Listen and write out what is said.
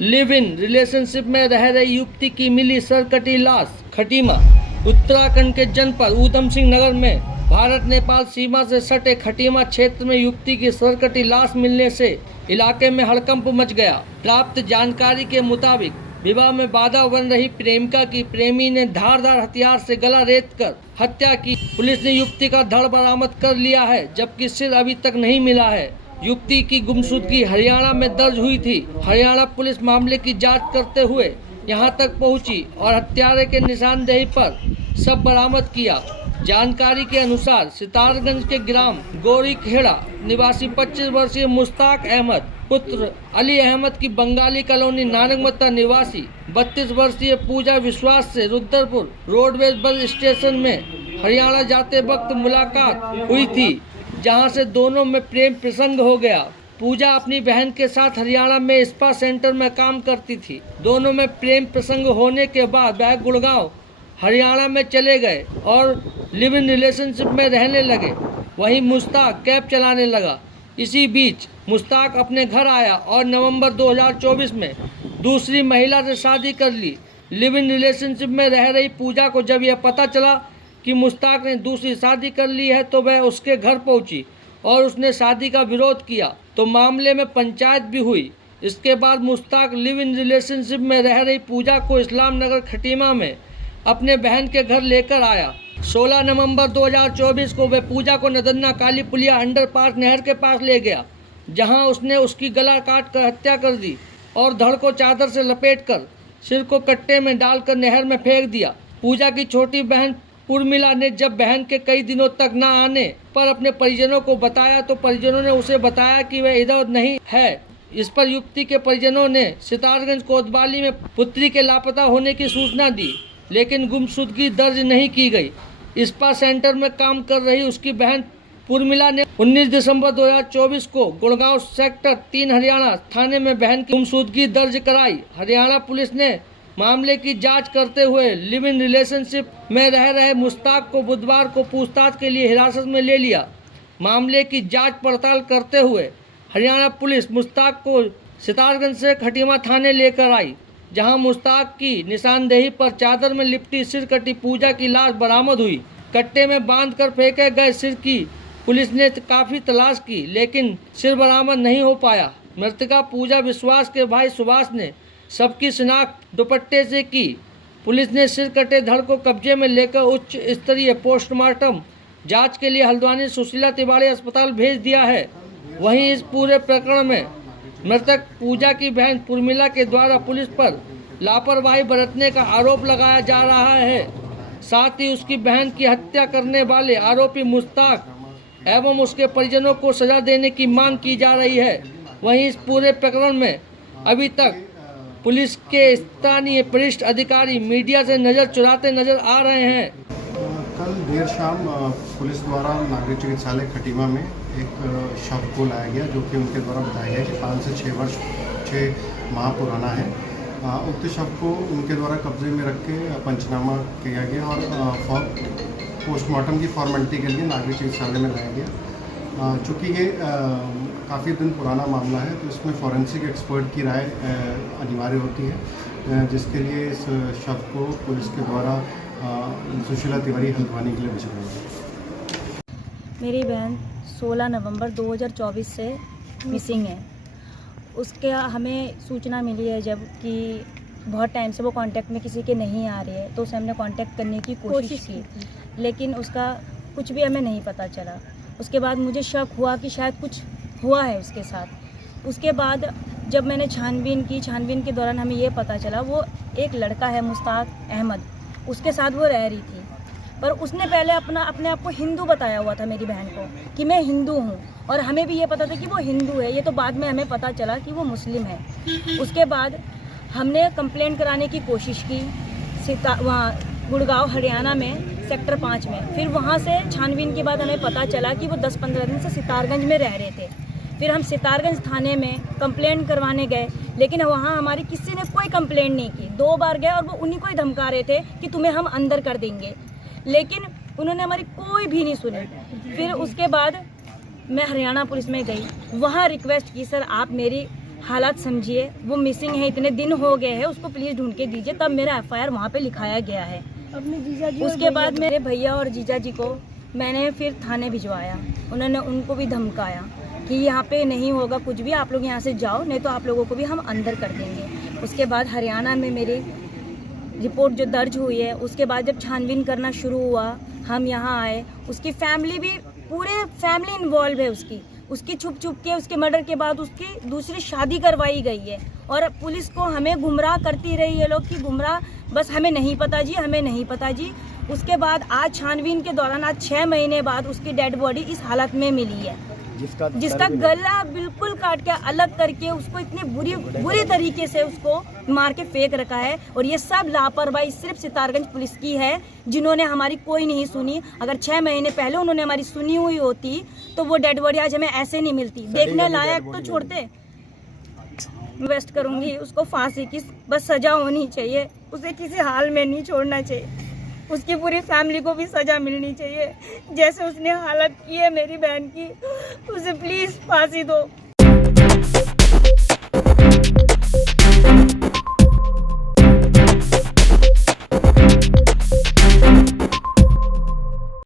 Live in relationship में रह रही युवती की मिली सरकटी लाश। खटीमा उत्तराखंड के जनपद ऊधम सिंह नगर में भारत नेपाल सीमा से सटे खटीमा क्षेत्र में युवती की सरकटी लाश मिलने से इलाके में हड़कंप मच गया। प्राप्त जानकारी के मुताबिक विवाह में बाधा बन रही प्रेमिका की प्रेमी ने धारदार हथियार से गला रेत कर हत्या की। पुलिस ने युवती का धड़ बरामद कर लिया है, जबकि सिर अभी तक नहीं मिला है। युवती की गुमशुदगी हरियाणा में दर्ज हुई थी। हरियाणा पुलिस मामले की जांच करते हुए यहां तक पहुंची और हत्यारे के निशानदेही पर शव बरामद किया। जानकारी के अनुसार सितारगंज के ग्राम गोरी खेड़ा निवासी 25 वर्षीय मुश्ताक अहमद पुत्र अली अहमद की बंगाली कॉलोनी नानकमत्ता निवासी 32 वर्षीय पूजा विश्वास से रुद्रपुर रोडवेज बस स्टेशन में हरियाणा जाते वक्त मुलाकात हुई थी, जहां से दोनों में प्रेम प्रसंग हो गया। पूजा अपनी बहन के साथ हरियाणा में स्पा सेंटर में काम करती थी। दोनों में प्रेम प्रसंग होने के बाद वह गुड़गांव हरियाणा में चले गए और लिव इन रिलेशनशिप में रहने लगे। वहीं मुश्ताक कैब चलाने लगा। इसी बीच मुश्ताक अपने घर आया और नवंबर 2024 में दूसरी महिला से शादी कर ली। लिव इन रिलेशनशिप में रह रही पूजा को जब यह पता चला कि मुश्ताक ने दूसरी शादी कर ली है तो वह उसके घर पहुंची और उसने शादी का विरोध किया, तो मामले में पंचायत भी हुई। इसके बाद मुश्ताक लिव इन रिलेशनशिप में रह रही पूजा को इस्लाम नगर खटीमा में अपने बहन के घर लेकर आया। 16 नवंबर 2024 को वह पूजा को नदन्ना काली पुलिया अंडरपास नहर के पास ले गया, जहां उसने उसकी गला काट कर हत्या कर दी और धड़ को चादर से लपेटकर सिर को कट्टे में डालकर नहर में फेंक दिया। पूजा की छोटी बहन उर्मिला ने जब बहन के कई दिनों तक न आने पर अपने परिजनों को बताया तो परिजनों ने उसे बताया कि वह इधर नहीं है। इस पर युवती के परिजनों ने सितारगंज कोतवाली में पुत्री के लापता होने की सूचना दी, लेकिन गुमशुदगी दर्ज नहीं की गई। स्पा सेंटर में काम कर रही उसकी बहन उर्मिला ने 19 दिसंबर 2024 को गुड़गांव सेक्टर 3 हरियाणा थाने में बहन की गुमशुदगी दर्ज कराई। हरियाणा पुलिस ने मामले की जांच करते हुए लिव इन रिलेशनशिप में रह रहे मुश्ताक को बुधवार को पूछताछ के लिए हिरासत में ले लिया। मामले की जांच पड़ताल करते हुए हरियाणा पुलिस मुश्ताक को सितारगंज से खटीमा थाने लेकर आई, जहां मुश्ताक की निशानदेही पर चादर में लिपटी सिर कटी पूजा की लाश बरामद हुई। कट्टे में बांधकर फेंके गए सिर की पुलिस ने काफी तलाश की, लेकिन सिर बरामद नहीं हो पाया। मृतका पूजा विश्वास के भाई सुभाष ने सबकी शिनाख्त दुपट्टे से की। पुलिस ने सिर कटे धड़ को कब्जे में लेकर उच्च स्तरीय पोस्टमार्टम जांच के लिए हल्द्वानी सुशीला तिवारी अस्पताल भेज दिया है। वहीं इस पूरे प्रकरण में मृतक पूजा की बहन उर्मिला के द्वारा पुलिस पर लापरवाही बरतने का आरोप लगाया जा रहा है। साथ ही उसकी बहन की हत्या करने वाले आरोपी मुश्ताक एवं उसके परिजनों को सजा देने की मांग की जा रही है। वहीं इस पूरे प्रकरण में अभी तक पुलिस के स्थानीय वरिष्ठ अधिकारी मीडिया से नजर चुराते नजर आ रहे हैं। कल देर शाम पुलिस द्वारा नागरिक चिकित्सालय खटीमा में एक शव को लाया गया, जो कि उनके द्वारा बताया गया कि 5 से 6 माह पुराना है। उक्त शव को उनके द्वारा कब्जे में रख के पंचनामा किया गया और पोस्टमार्टम की फॉर्मेलिटी के लिए नागरिक चिकित्सालय में लाया गया। चूँकि ये काफ़ी दिन पुराना मामला है, तो इसमें फॉरेंसिक एक्सपर्ट की राय अनिवार्य होती है, जिसके लिए इस शव को पुलिस के द्वारा सुशीला तिवारी हल्द्वानी के लिए भिजवाया गया। मेरी बहन 16 नवंबर 2024 से मिसिंग है। उसके हमें सूचना मिली है जब कि बहुत टाइम से वो कांटेक्ट में किसी के नहीं आ रही है, तो उसे हमने कांटेक्ट करने की कोशिश की, लेकिन उसका कुछ भी हमें नहीं पता चला। उसके बाद मुझे शक हुआ कि शायद कुछ हुआ है उसके साथ। उसके बाद जब मैंने छानबीन के दौरान हमें ये पता चला वो एक लड़का है मुश्ताक अहमद, उसके साथ वो रह रही थी। पर उसने पहले अपने आप को हिंदू बताया हुआ था मेरी बहन को कि मैं हिंदू हूँ, और हमें भी ये पता था कि वो हिंदू है। ये तो बाद में हमें पता चला कि वो मुस्लिम है। उसके बाद हमने कंप्लेंट कराने की कोशिश की वहाँ गुड़गांव हरियाणा में सेक्टर 5 में। फिर वहाँ से छानबीन के बाद हमें पता चला कि वो 10-15 दिन से सितारगंज में रह रहे थे। फिर हम सितारगंज थाने में कंप्लेंट करवाने गए, लेकिन वहाँ हमारी किसी ने कोई कंप्लेंट नहीं की। 2 बार गए और वो उन्हीं को ही धमका रहे थे कि तुम्हें हम अंदर कर देंगे, लेकिन उन्होंने हमारी कोई भी नहीं सुनी। फिर उसके बाद मैं हरियाणा पुलिस में गई, वहाँ रिक्वेस्ट की, सर आप मेरी हालात समझिए, वो मिसिंग है, इतने दिन हो गए हैं, उसको प्लीज़ ढूंढ के दीजिए। तब मेरा एफआईआर वहाँ पे लिखाया गया है। अपने जीजा जी उसके बाद मेरे भैया और जीजा जी को मैंने फिर थाने भिजवाया। उन्होंने उनको भी धमकाया कि यहाँ पे नहीं होगा कुछ भी, आप लोग यहाँ से जाओ, नहीं तो आप लोगों को भी हम अंदर कर देंगे। उसके बाद हरियाणा में मेरी रिपोर्ट जो दर्ज हुई है, उसके बाद जब छानबीन करना शुरू हुआ, हम यहाँ आए। उसकी फैमिली भी, पूरे फैमिली इन्वॉल्व है उसकी छुप छुप के उसके मर्डर के बाद उसकी दूसरी शादी करवाई गई है। और पुलिस को हमें गुमराह करती रही है लोग कि गुमराह, बस हमें नहीं पता जी, हमें नहीं पता जी। उसके बाद आज छानबीन के दौरान, आज 6 महीने बाद उसकी डेड बॉडी इस हालत में मिली है, जिसका गला बिल्कुल काट के अलग करके उसको इतनी बुरी तरीके से उसको मार के फेंक रखा है। और ये सब लापरवाही सिर्फ सितारगंज पुलिस की है, जिन्होंने हमारी कोई नहीं सुनी। अगर 6 महीने पहले उन्होंने हमारी सुनी हुई होती तो वो डेड बॉडी आज हमें ऐसे नहीं मिलती। देखने लायक तो छोड़ते। इन्वेस्ट करूंगी, उसको फांसी की बस सजा होनी चाहिए, उसे किसी हाल में नहीं छोड़ना चाहिए। उसकी पूरी फैमिली को भी सजा मिलनी चाहिए, जैसे उसने हालत की है मेरी बहन की, उसे प्लीज फांसी दो।